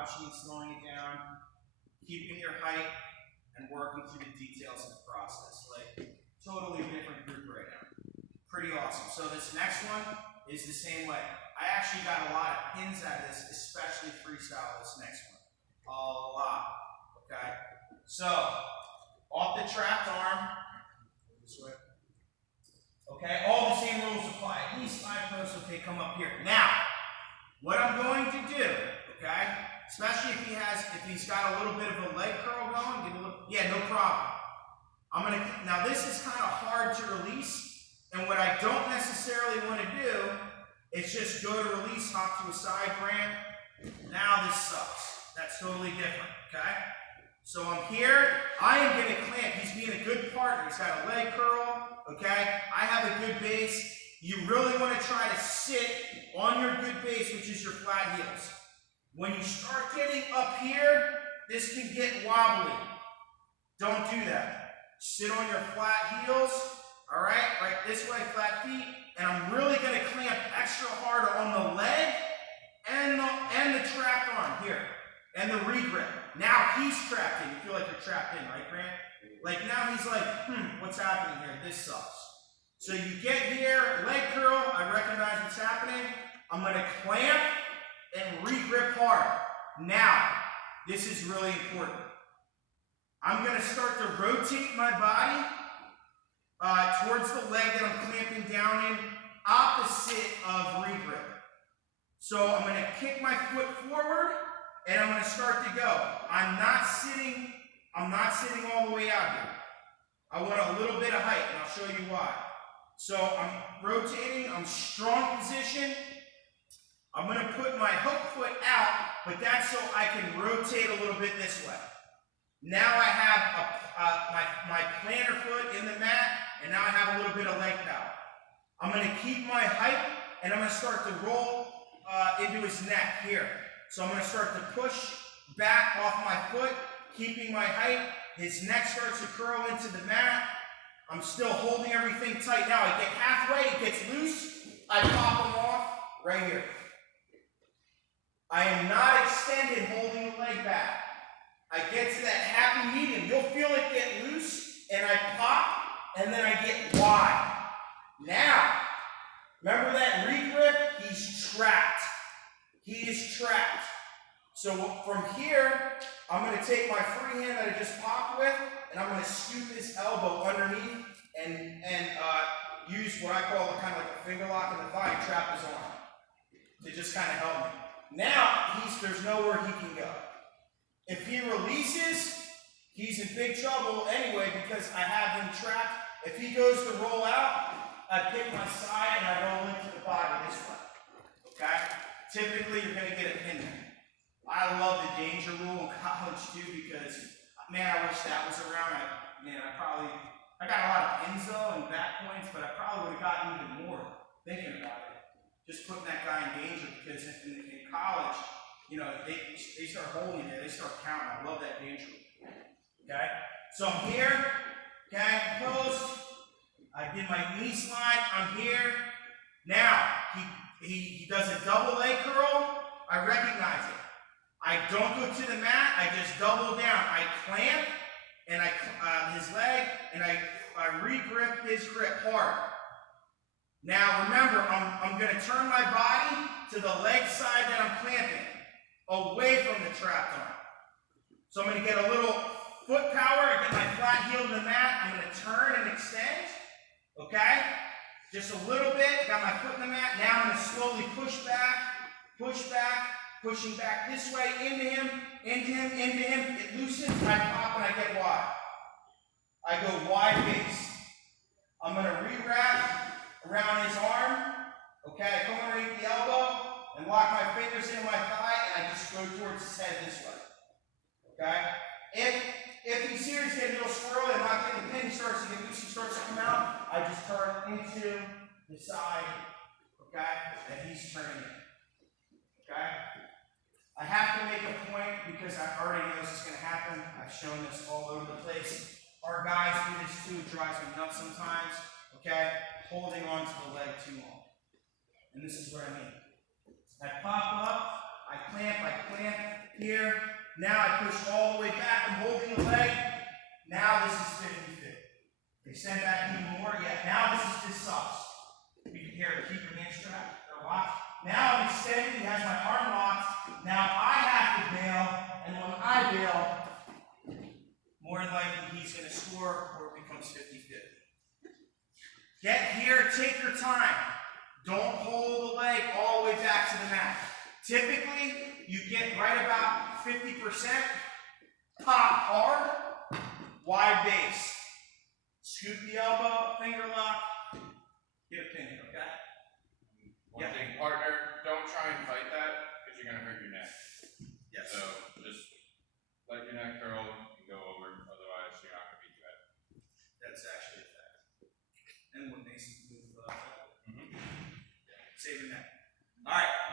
rushing and slowing it down, keeping your height, and working through the details of the process. Like, totally different group right now. Pretty awesome. So this next one is the same way. I actually got a lot of pins out of this, especially freestyle this next one. A lot. Okay? So, off the trapped arm, this way. Okay, all the same rules apply. At least 5 toes, okay, come up here. Now, what I'm going to do, okay, especially if he's got a little bit of a leg curl going, give a little, yeah, no problem. Now this is kind of hard to release, and what I don't necessarily want to do is just go to release, hop to a side grab. Now this sucks. That's totally different, okay? So I'm here, I am going to clamp. He's being a good partner. He's got a leg curl, okay? I have a good base. You really want to try to sit on your good base, which is your flat heels. When you start getting up here, this can get wobbly. Don't do that. Sit on your flat heels, all right? Right this way, flat feet. And I'm really going to clamp extra hard on the leg and the trapped arm here. And the regrip. Now he's trapped in. You feel like you're trapped in, right, Grant? Like now he's like, what's happening here? This sucks. So you get here, leg curl, I recognize what's happening. I'm going to clamp and regrip hard. Now, this is really important. I'm going to start to rotate my body towards the leg that I'm clamping down in, opposite of regrip. So I'm going to kick my foot forward, and I'm going to start to go. I'm not sitting all the way out here. I want a little bit of height, and I'll show you why. So I'm rotating, I'm strong position. I'm going to put my hook foot out, but that's so I can rotate a little bit this way. Now I have my plantar foot in the mat, and now I have a little bit of leg power. I'm going to keep my height, and I'm going to start to roll into his neck here. So I'm going to start to push back off my foot, keeping my height. His neck starts to curl into the mat. I'm still holding everything tight. Now I get halfway, it gets loose. I pop him off right here. I am not extended, holding the leg back. I get to that happy medium. You'll feel it get loose, and I pop, and then I get wide. Now, remember that regrip? He's trapped. He is trapped. So from here, I'm going to take my free hand that I just popped with, and I'm going to scoop his elbow underneath and use what I call kind of like a finger lock in the thigh and trap his arm to just kind of help me. Now, there's nowhere he can go. If he releases, he's in big trouble anyway because I have him trapped. If he goes to roll out, I pick my side and I roll into the body this way. Okay? Typically, you're going to get a pin there. I love the danger rule in college too because, man, I wish that was around. I got a lot of pins though and back points, but I probably would have gotten even more thinking about it. Just putting that guy in danger because in college, you know, they start holding you there, they start counting. I love that danger. Okay? So I'm here, okay, post. I did my knee slide, I'm here. Now, he does a double leg curl, I recognize it. I don't go to the mat, I just double down. I clamp and his leg, and I re-grip his grip hard. Now remember, I'm going to turn my body to the leg side that I'm clamping, away from the trapped arm. So I'm going to get a little foot power, I get my flat heel to the mat, I'm going to turn and extend, okay? Just a little bit, got my foot in the mat, now I'm going to slowly push back, pushing back this way, into him, it loosens, I pop and I get wide. I go wide base. I'm going to re-wrap around his arm, okay, I come underneath the elbow, and lock my fingers into my thigh, and I just go towards his head this way, okay? If he's here, he's getting a little squirrely, I'm not getting the pin, he starts to get loose, he starts to come out, I just turn into the side, okay, that he's turning in, okay? I have to make a point because I already know this is going to happen. I've shown this all over the place. Our guys do this too. It drives me nuts sometimes. Okay? Holding on to the leg too long. And this is what I mean. I pop up. I clamp here. Now I push all the way back. I'm holding the leg. Now this is 50-50. Extend back even more. Yeah, now this sucks. You can hear it. Keep your hands strapped. They're locked. Now I'm extended. He has my arm locked. Now I have to bail. And when I bail, more than likely he's going to score or it becomes 50-50. Get here. Take your time. Don't hold the leg all the way back to the mat. Typically, you get right about 50%. Pop hard. Wide base. Scoop the elbow, finger lock. Get a pin here, okay? One thing, partner, don't try and fight that because you're going to hurt your neck. Yes. So just let your neck curl and go over, otherwise you're not going to be too heavy. That's actually a fact. And when they move, save your neck. All right.